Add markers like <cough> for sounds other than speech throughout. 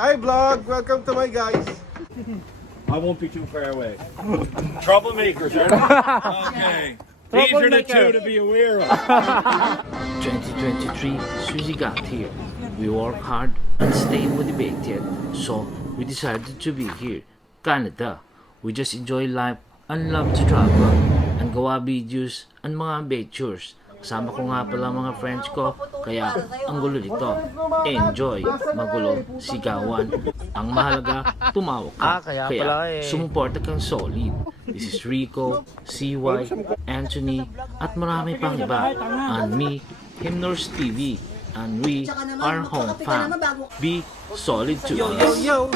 Hi vlog! Welcome to my guys! I won't be too far away. Troublemakers, right? okay. These are the two to be aware of. 2023 Suzy got here. We work hard and stay motivated, so we decided to be here. Canada. We just enjoy life and love to travel and gawa videos and mga adventures. Kasama ko nga pala mga friends ko, kaya ang gulo dito. Enjoy, magulo, sigawan. Ang mahalaga, tumawa ka. Ah, kaya pala eh. sumuporta kang solid. This is Rico, CY, Anthony, at marami pang iba. And me, Hymnors TV. And we are home fam. Be solid to us. Yo!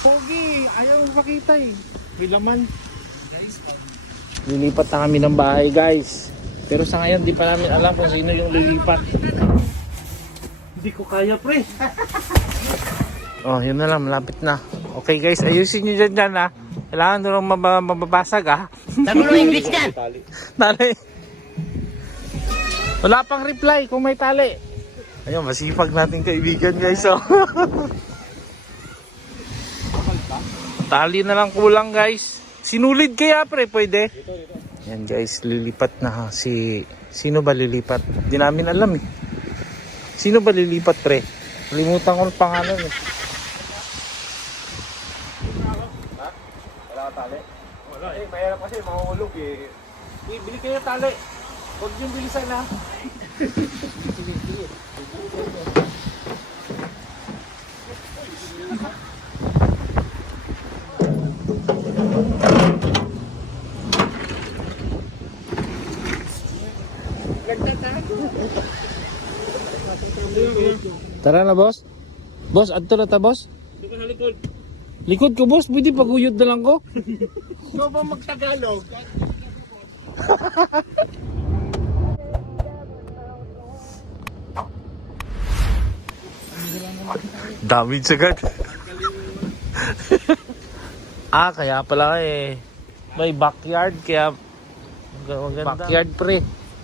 Pogi, ayaw makita eh. May laman. Lilipat na kami ng bahay guys. Pero sa ngayon di pa namin alam kung sino yung lilipat. Hindi ko kaya pre. oh, yun na lang, malapit na. Okay guys, ayusin nyo dyan dyan ha. Kailangan doon mab- mababasag ha. Tagulo English yan. <laughs> Tali. Wala pang reply kung may tali. Ayun, masipag nating kaibigan guys oh. <laughs> Tali na lang kulang guys. Sinulid kaya pre, pwede? Yan guys, lilipat na ha. Si, sino ba lilipat? Di namin alam eh. Sino ba lilipat pre? Limutan ko ang pangalan eh. Wala eh, mahirap kasi mahulog eh. Bili kayo tali. Huwag yung bilisan na. <laughs> Tara na boss. Boss, adto na ta boss. Likod ko boss, pwede paguyod na lang ko. Ikaw ba magtagalog? Damage agad. ah, kaya pala eh. May backyard kaya maganda. Backyard pre.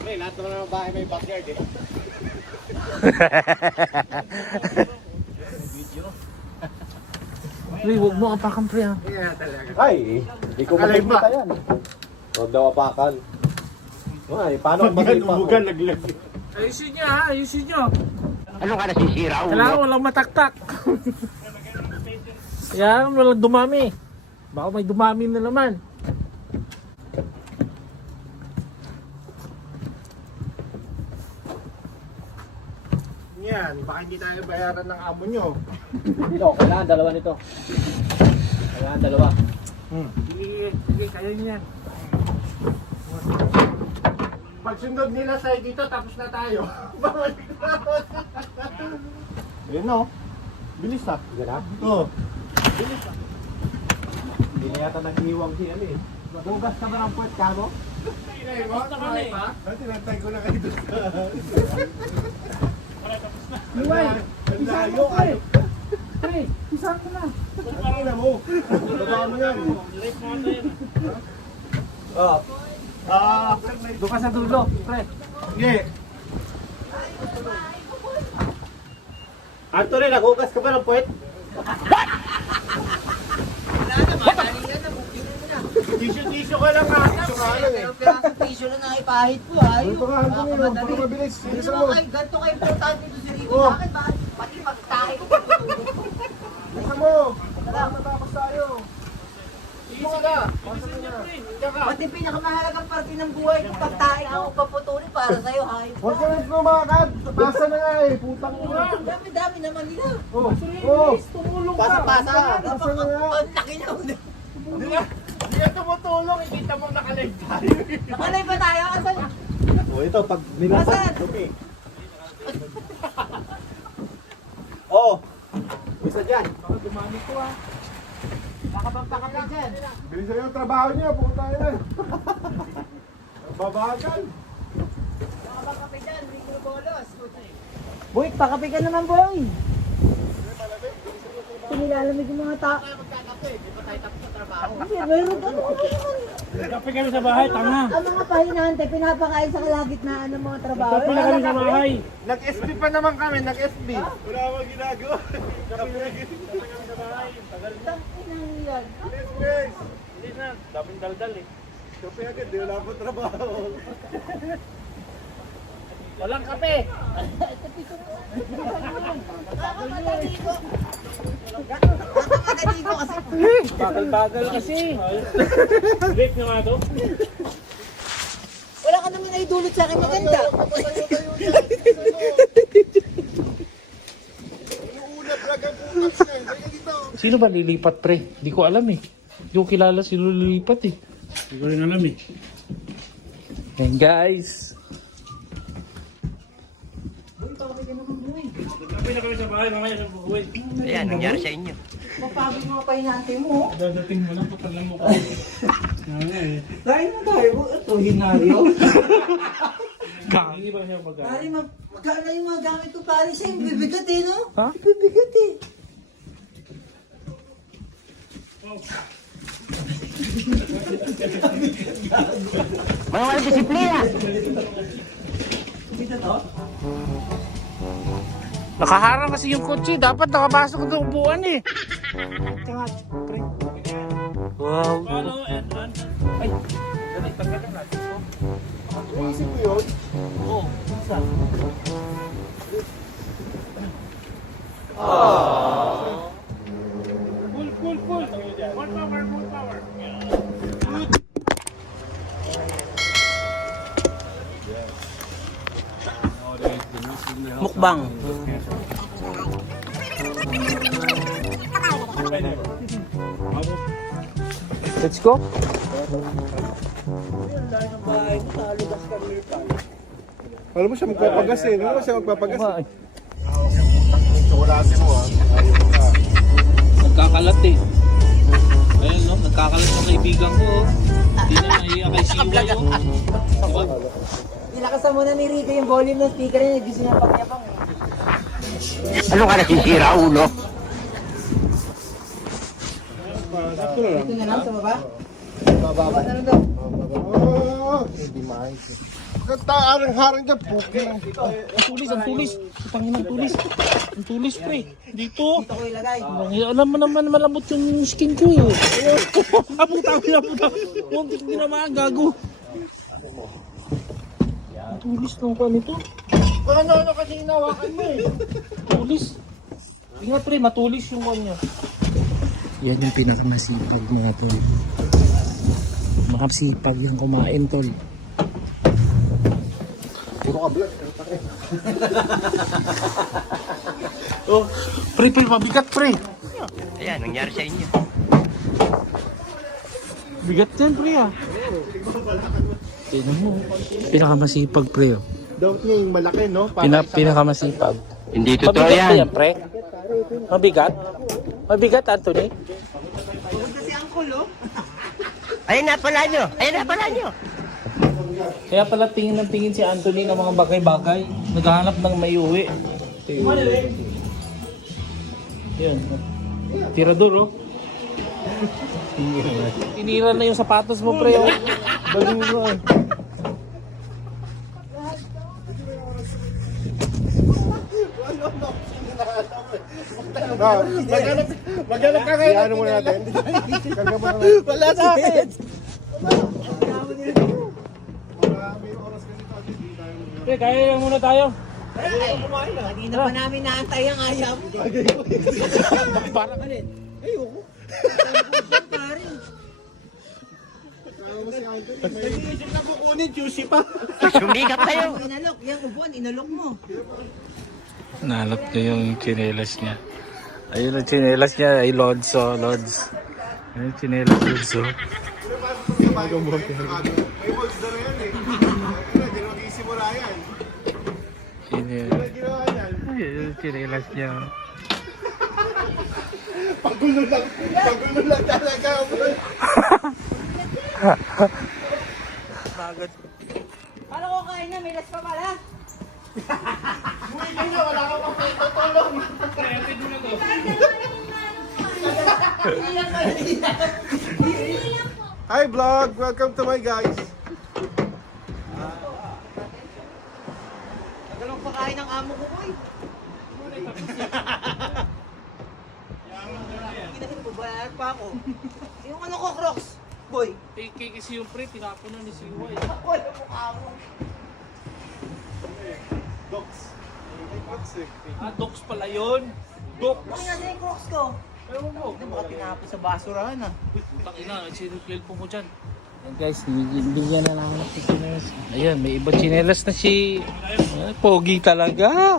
May lahat naman ng bahay may backyard eh. <laughs> Pre, huwag mo apakan pre ah. Ay, hindi ko makikita yan. Huwag daw apakan. Ay, paano kung mag-ipa? naglag. Ayusin nyo ha, ayusin nyo. Ano ka nasisira, Kailangan walang mataktak. Kaya walang dumami. Baka may dumami na naman. Baka hindi tayo bayaran ng amo nyo. Ito, kailangan dalawa nito. Kailangan dalawa. Hmm. Sige, sige, kaya nyo yan. Pag sundod nila sa'yo dito, tapos na tayo. <laughs> Bawal na. Yun no. Bilis ah. Gana? Oo. Bilis ah. Hindi na yata nag-iwang si ano eh. Bugas ka ba ng puwet ka mo? Ka na eh. Ah, tinantay ko na kayo doon sa... <laughs> Luway, Ang layo ay. pre, isa ko na. Ano na mo? Baba mo yan. Ah. Ah. Doon ka sa dulo, pre. Sige. Anthony, nagugas ka ba ng puwet? <laughs> Tissue-tissue ka lang ha. Tissue ka lang eh. Tissue na naipahit ko ay. Ito ka, Anthony, no? Baka mabilis. Bilisan mo. Ganito kayo importante ito si Rico. Bakit ba? Pati magtahe ko. Bilisan mo. Baka matapos tayo. Easy ka. Ka. Pati pinakamahalagang parte ng buhay ko pagtahe ko paputulin para sa'yo. Hay. Huwag ka nang lumakad. Pasa na nga eh. Putang ina. Ang dami-dami naman nila. Oh. Oh. Pasa-pasa. Pasa na nga. Ang laki na. Hindi ka tumutulong. Ikita mo nakalive tayo. Nakalay ba tayo? Asan? Oh, ito. Pag Asan? nilapat. Okay. Oh. Isa dyan. Dumami ko ah. Baka bang pakapi dyan? Bilisan yung trabaho niyo. Puta na. Babagal. Baka bang kape dyan? Rico Bolos. Boy, pakapi ka naman, boy. Pinilalamig yung mga tao. Hindi, meron ano ano naman. Kape kami sa bahay, tanga. Ang mga pahinante, pinapakain sa kalagitnaan ng mga trabaho. Kape na kami sa bahay. Nag-SB pa naman kami, nag-SB. Tangin ang yan. Hindi na, daming daldal eh. Kape agad, di wala pa trabaho. <laughs> Walang kape. Kakakadali ko kasi. Bagal-bagal kasi. Break na nga to. Wala ka naman naidulot sa akin maganda. Sino ba lilipat pre? Hindi ko alam eh. Hindi ko kilala sino lilipat eh. Hindi ko rin alam eh. Ayan guys. Kape na kami sa bahay, mamaya sa buhay. Ayan, nangyari sa inyo. Mapagod mga pahinante mo. Dadating mo lang kapag mo ko. <laughs> Kain <laughs> na tayo. Ito, hinaryo. Hindi ba siya mag magkano yung mga gamit ko pare sa bibigat eh, no? Ha? Bibigat eh. Mga walang disiplina. Nakaharang kasi yung kotse. Dapat nakapasok sa upuan eh. Tanga, pre. Wow. Ay. Dali, tanggalin natin. Iisip ko yun. Oo. Pull, pull, pull. More power, more power. Mukbang. Let's go. Alam mo siya magpapagas eh. Alam mo siya magpapagas eh. Chocolate mo ah. Nagkakalat eh. Ayun no, nagkakalat ng kaibigan ko. oh. Hindi na nahiya kay Siwa yun. Diba? Nilakasan mo na ni Rico yung volume ng speaker niya. Gusto niya pagyabang eh. Ano ka nasisira, ulo? Ito na lang sa baba. Baba na lang daw. Oh, hindi maayos eh. Kanta, harang-harang dyan, puki lang. Ang tulis, ang tulis. Putangin ang tulis. Ang tulis pre. Dito. Ito ko ilagay. Ay, alam mo naman malambot yung skin ko eh. ah, puta ko na puta. Muntik din naman, gago. Ang Tulis lang ko nito. Ano-ano kasi hinawakan mo eh. Tulis. Ingat pre, matulis yung one niya. Yan yung pinakamasipag mga tol. Makasipag yung kumain tol. Puro ka vlog. <laughs> Oh, pre, pre, mabigat pre. Ayan, nangyari sa inyo. Bigat yan pre ah. Tingnan mo. Pinakamasipag pre oh. Doubt niya yung malaki, no? Para Pina, pinakamasipag. Hindi Mabigat ba yan pre? Mabigat? Mabigat Anthony? Ayan na pala nyo. Ayan na pala nyo. Kaya pala tingin ng tingin si Anthony ng mga bagay-bagay. Naghahanap ng may uwi. Yan. Tirador oh. Tinira na yung sapatos mo pre oh. Baliw mo eh. Ah, Maghanap, maghanap ka ngayon. Ano muna natin? Karga mo na natin. <laughs> Wala sa akin. Pre, kaya yan muna tayo. Kanina pa namin naantay ang ayaw. <laughs> Para ka Nag-iisip na kukunin, juicy pa. Sumikap kayo. <laughs> Inalok, yung upuan, inalok mo. Nalap niya yung chinelas niya. Ayun ang chinelas niya ay Lodso, Lods. Ayun yung chinelas eh. Ginawa yan. Ayun yung chinelas niya. Pagulo lang. Pagulo lang talaga. Paano ko kain na? May last pa pala. Uy, kanya, wala ka pang tutulong. Hi vlog! Welcome to my guys! Tagalong pakain ng amo ko, boy. Kinahin mo, bayar pa ako. Yung ano ko, Crocs, boy. Kasi yung pre, tinapon na ni Siway. Wala mukha mo. Docs. Ay, Docs eh. Ah, docs pala yun. Docs. Ano nga yung Crocs ko? Ewan mo. Ano baka tinapon sa basurahan ah. Putang ina, sinukil po mo dyan. Ayan guys, bigyan na lang ako ng chinelas. Ayan, may ibang chinelas na si... Ay, pogi talaga.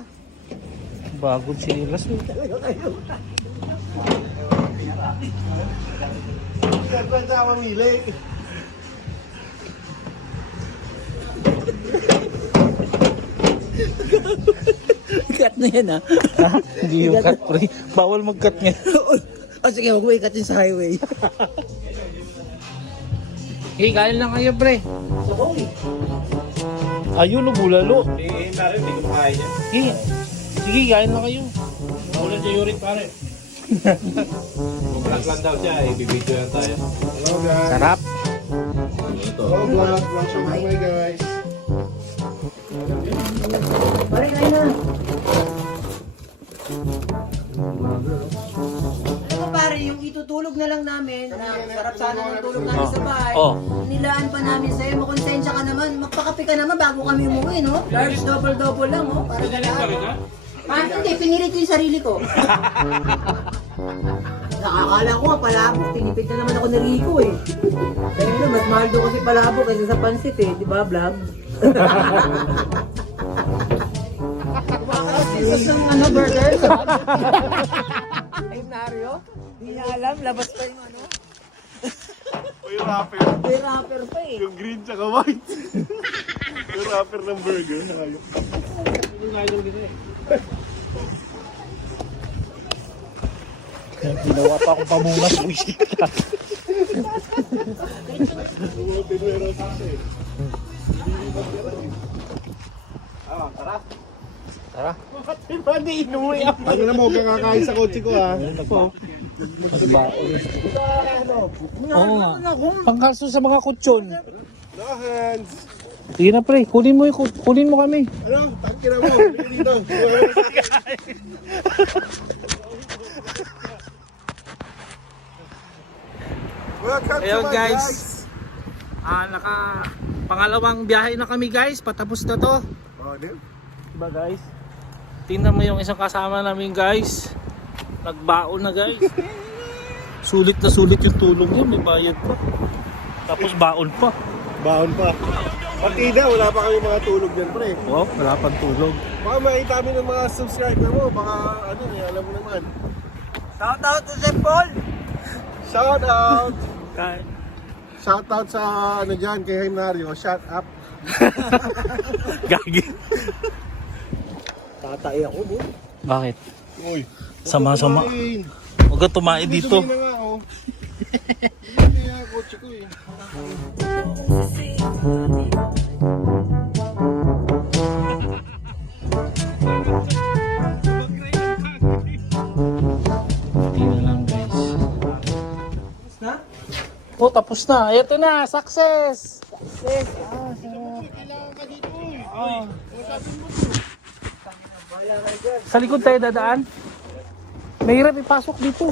Bagong chinelas. oh. Saan ba na yan ah. Hindi yung cut pre. Bawal mag-cut nga. <laughs> oh, sige, huwag mo ikat yun sa highway. <laughs> Hey, kain lang kayo pre. Ayun, oh, bulalo. Eh, rin, hindi ko kaya niya. Sige, sige, kain lang kayo. Ulan niya yurik pare. <laughs> Vlog lang daw siya, eh. Bibidyo lang tayo. Hello guys! Sarap. Hello vlog! Welcome to my guys! Namin, na sarap sana ng tulog namin sa bahay. Oh. Nilaan pa namin sa'yo, makonsensya ka naman, magpakape ka naman bago kami umuwi, no? Large double-double lang, oh, para sa lahat. Ah, hindi, pinilit ko yung sarili ko. <laughs> Nakakala ko nga palabo, tinipid na naman ako ni Rico eh. Kaya na, mas mahal doon kasi palabo kaysa sa pansit eh, di ba vlog? <laughs> Kumakalas ng ano, burger? <laughs> Ay, Mario? Hindi niya alam, labas pa yung ano. Uy, rapper. May rapper pa eh. Yung green tsaka white. yung rapper ng burger. Ayun. Ginawa pa akong pamunas. Uy, Ano na mo, kakakain sa kotse ko ha. Oo nga. Pangkaso sa mga kutsyon. No hands. Sige na pre, kunin mo, yung- kunin mo kami. Ano? Tangki na mo. Dito dito. Welcome to Ayun my guys. guys. Ah, naka pangalawang biyahe na kami guys. Patapos na to. Oh, di? Diba guys? Tingnan mo yung isang kasama namin guys. Nagbaon na guys. sulit na sulit yung tulong niya. May bayad pa. Tapos baon pa. Baon pa. Partida, wala pa kami mga tulog dyan, pre. Wow, wala pang tulog. Baka makita kami ng mga subscriber mo. Baka, ano eh, alam mo naman. Shout out to Sir Paul! Shout out! Shout out sa, ano dyan, kay Mario. Shout up. <laughs> Gagi. Tatay ako, boy. Bakit? Uy. Sama-sama. Huwag ka tumae dito. Na nga, oh. Ano yung kotse ko eh. Tingnan lang guys. Na? Oh, tapos na. Ito na, success! Sa likod tayo dadaan. Mahirap ipasok dito.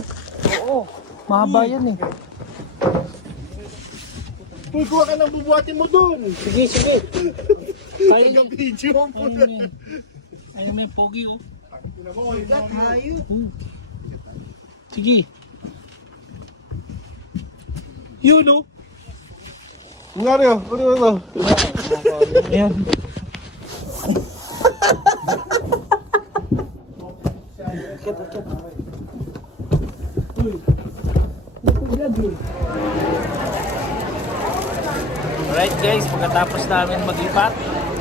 Oo, mahaba yan eh. Uy, kuha ka ng bubuhatin mo dun. Sige, sige. <laughs> Tayo Taga video. Ayun may, ayun may pogi oh. Tayo. Sige. Yun oh. Mario, ano mo to? Ayan. Alright guys, pagkatapos namin maglipat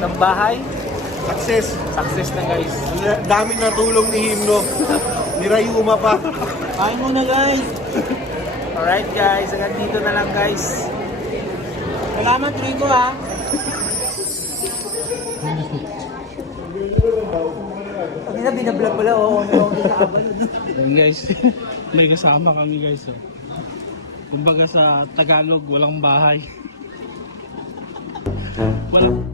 ng bahay, Success. success na guys. Ang daming natulong ni Himno. Ni Rayuma pa. Kain muna guys! Alright guys, hanggang dito na lang guys. Salamat, Rico, ha? Binablog pala, oo. Oh, Yun guys, <laughs> may kasama kami guys. Oh. Kumbaga sa Tagalog, walang bahay. <laughs> Walang